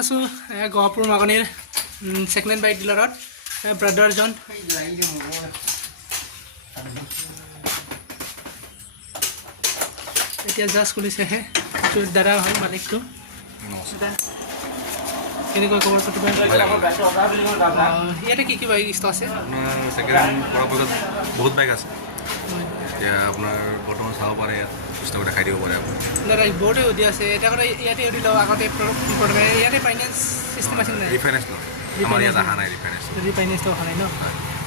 আছোঁ Gohpur মাগনিৰ second hand bike ডিলাৰত ব্ৰাদাৰজন এতিয়া just খুলিছেহে এইটো দাদা হয় মালিকটো কেনেকুৱা খবৰ প্ৰতিভা ইয়াতে কি কি বাইক ষ্টক আছে বহুত বাইক আছে এতিয়া আপোনাৰ বৰ্তমান চাব পাৰে ইয়াত পুস্তক দেখাই দিব পাৰে দাদা বহুতে সুধি আছে এটা কথা ইয়াতে সুধি লওঁ আগতে প্ৰথমে ইয়াতে ফাইনেন্স চিষ্টেম আছিল নাই ৰিফাইনেন্স নহয় আমাৰ ইয়াত অহা নাই ৰিফাইনেন্সটো অহা নাই ন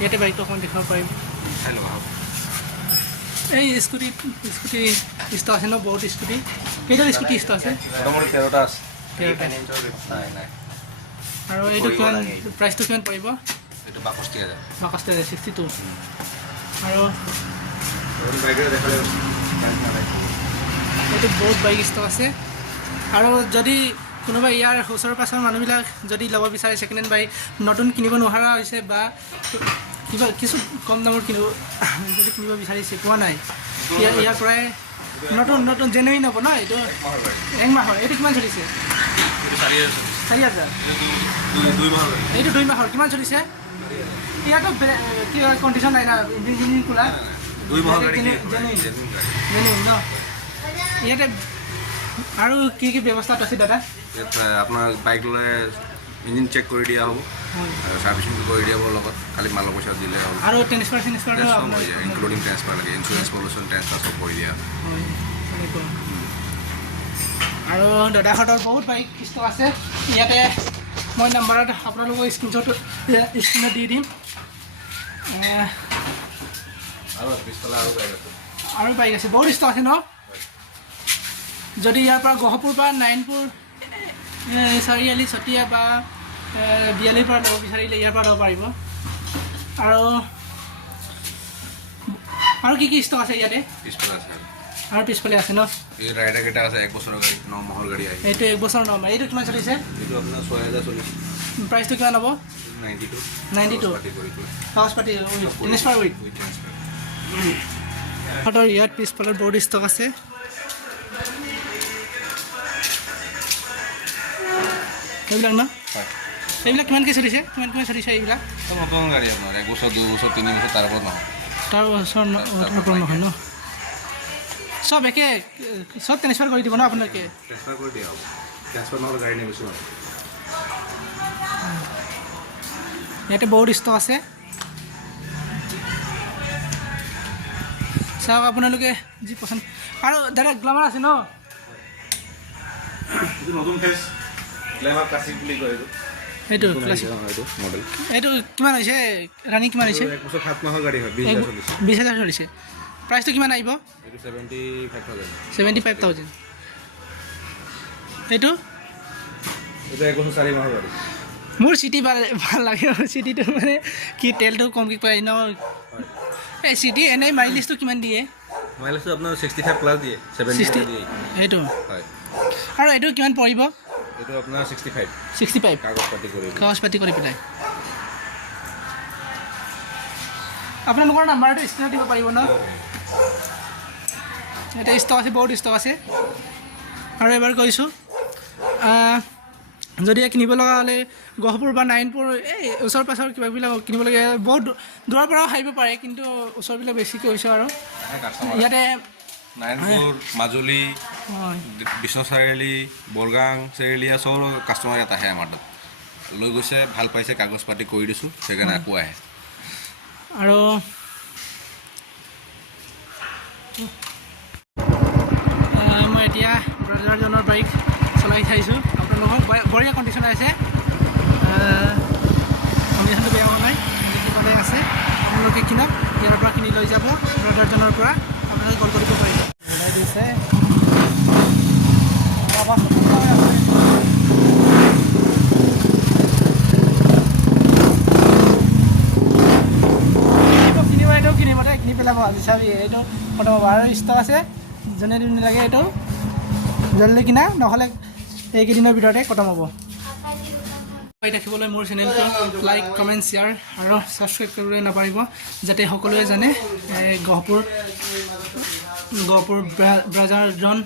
ইয়াতে বাইকটো অকণমান দেখাব পাৰিম চাই ল'ব এই স্কুটি ষ্টক আছে ন বহুত স্কুটি কেইটা স্কুটি ষ্টক আছে মোটামুটি 13টা আছে 13টা নাই আৰু এইটো কিমান প্ৰাইচটো কিমান পৰিব এইটো 62,000 62 আৰু এইটো বহুত বাইক ষ্টক আছে আৰু যদি কোনোবা ইয়াৰ ওচৰৰ পাছৰ মানুহবিলাক যদি ল'ব বিচাৰে ছেকেণ্ড হেণ্ড বাইক নতুন কিনিব নোৱাৰা হৈছে বা কিবা কিছু কম দামত যদি কিনিব বিচাৰিছে পোৱা নাই ইয়াৰ পৰাই নতুন জেনুইন হ'ব ন এইটো এক মাহৰ এইটো কিমান চলিছে 4,000 এইটো 2 মাহৰ কিমান চলিছে ইয়াতো কিবা কণ্ডিশ্যন নাই না ইঞ্জিন খোলা 2 মাহৰ গাড়ী জেনুইন ন ইয়াতে আৰু কি কি ব্যৱস্থাটো আছে দাদা ইয়াত আপোনাৰ বাইক ল'লে ইঞ্জিন চেক কৰি দিয়া হ'ব আৰু ছাৰ্ভিচিংটো কৰি দিয়া হ'ব লগত খালি মালৰ পইচা দিলে হ'ব আৰু ট্ৰেন্সফাৰ ইনক্লুডিং ট্ৰেন্সফাৰ লাগে ইঞ্চুৰেঞ্চ পলিউশ্যন ট্ৰেন্সফাৰ চব কৰি দিয়া আৰু দাদাহঁতৰ বহুত বাইক ষ্টক আছে ইয়াতে মই নাম্বাৰত আপোনালোকৰ স্ক্ৰীনশ্বট দি দিম আৰু বাইক আছে বহুত ষ্টক আছে ন যদি ইয়াৰ পৰা গহপুৰ পৰা নাৰায়ণপুৰ চাৰিআলি চতিয়া বা বিয়ালিৰ পৰা ল'ব বিচাৰিলে ইয়াৰ পৰা ল'ব পাৰিব আৰু কি ষ্টক আছে ইয়াতে আৰু পিছফালে আছে ন এই ৰাইডাৰ কেইটা আছে 1 বছৰৰ গাড়ী 9 মাহৰ গাড়ী আহি এইটো 1 বছৰ ন এইটো কিমান চলিছে এইটো আপোনাৰ 6,000 চলিছে প্ৰাইচটো কিমান হ'ব 92 কাগজ পাতি ট্ৰেন্সফাৰ উইথ ইয়াত পিছফালৰ বহুত ষ্টক আছে এইবিলাক ন এইবিলাক কিমানকৈ চলিছে কিমান চলিছে এইবিলাক নতুন গাড়ী আপোনাৰ 1 বছৰ 2 বছৰ 3 বছৰ তাৰ ওপৰত নহয় তাৰ বছৰ নহয় ন সব একে সব ট্ৰেন্সফাৰ কৰি দিব ন আপোনালোকে ট্ৰেন্সফাৰ কৰি দিয়া হ'ব ট্ৰেন্সফাৰ নহ'লে গাড়ী নেবেচো ইয়াতে বহুত ষ্টক আছে চাওক আপোনালোকে যি পচন্দ আৰু দাদা গ্লামাৰ আছে ন নতুন ফেচ গ্লামাৰ ক্লাছিক বুলি কয় এইটো ক্লাছিক মডেল এইটো কিমান হৈছে ৰানিং কিমান হৈছে 1 বছৰ 7 মাহৰ গাড়ী হয় 20,000 চলিছে প্ৰাইচটো কিমান আহিব এইটো 75,000 এইটো 1 বছৰ 4 মাহৰ গাড়ী মোৰ চিটি ভাল লাগে চিটিটো মানে কি তেলটো কমকৈ পায় ন এই চিটি এনেই মাইলেজটো কিমান দিয়ে মাইলেজটো আপোনাৰ 65 প্লাছ দিয়ে 70 দিয়ে এইটো হয় আৰু এইটো কিমান পৰিব এইটো আপোনাৰ 65 কাগজ পাতি কৰি পেলাই আপোনালোকৰ নাম্বাৰটো স্ক্ৰীণত দিব পাৰিব ন এটা ষ্টক আছে বহুত ষ্টক আছে আৰু এবাৰ কৈছোঁ যদি কিনিব লগা হ'লে গহপুৰ বা নাৰায়ণপুৰ এই ওচৰ পাছৰ কিবাবিলাক কিনিব লাগে বহুত দূৰৰ পৰাও আহিব পাৰে কিন্তু ওচৰবিলাক বেছিকৈ হৈছে আৰু ইয়াতে নাৰায়ণপুৰ মাজুলী বিশ্বনাথ চাৰিআলি বৰগাং চাৰিআলি চব কাষ্টমাৰ ইয়াত আহে আমাৰ তাত লৈ গৈছে ভাল পাইছে কাগজ পাতি কৰি দিছোঁ সেইকাৰণে আকৌ আহে আৰু মই এতিয়া ব্ৰাদাৰজনৰ বাইক চলাই চাইছোঁ আপোনালোকক বঢ়িয়া কণ্ডিশ্যন আছে কণ্ডিশ্যনটো বেয়া হোৱা নাই সদায় আছে আপোনালোকে কিনক ইয়াৰ পৰা কিনি লৈ যাব ব্ৰাদাৰজনৰ পৰা আপোনালোকে কল কৰিব পাৰিব দিছে কিনি পেলাব বিচাৰি এইটো ফটো আৰু ষ্টক আছে যোনে লাগে এইটো জলদি কিনা নহ'লে এইকেইদিনৰ ভিতৰতে খতম হ'ব দেখিবলৈ মোৰ চেনেলটো লাইক কমেণ্ট শ্বেয়াৰ আৰু ছাবস্ক্ৰাইব কৰিবলৈ নাপাহৰিব যাতে সকলোৱে জানে গহপুৰ ব্ৰাদাৰজন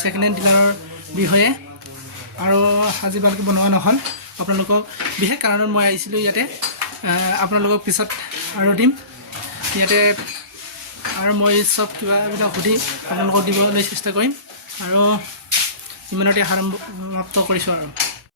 ছেকেণ্ড হেণ্ড ডিলাৰৰ বিষয়ে আৰু আজি ভালকৈ বনোৱা নহ'ল আপোনালোকক বিশেষ কাৰণত মই আহিছিলোঁ ইয়াতে আপোনালোকক পিছত আৰু দিম ইয়াতে আৰু মই চব কিবাবিলাক সুধি আপোনালোকক দিবলৈ চেষ্টা কৰিম আৰু ইমানতে সমাপ্ত কৰিছোঁ আৰু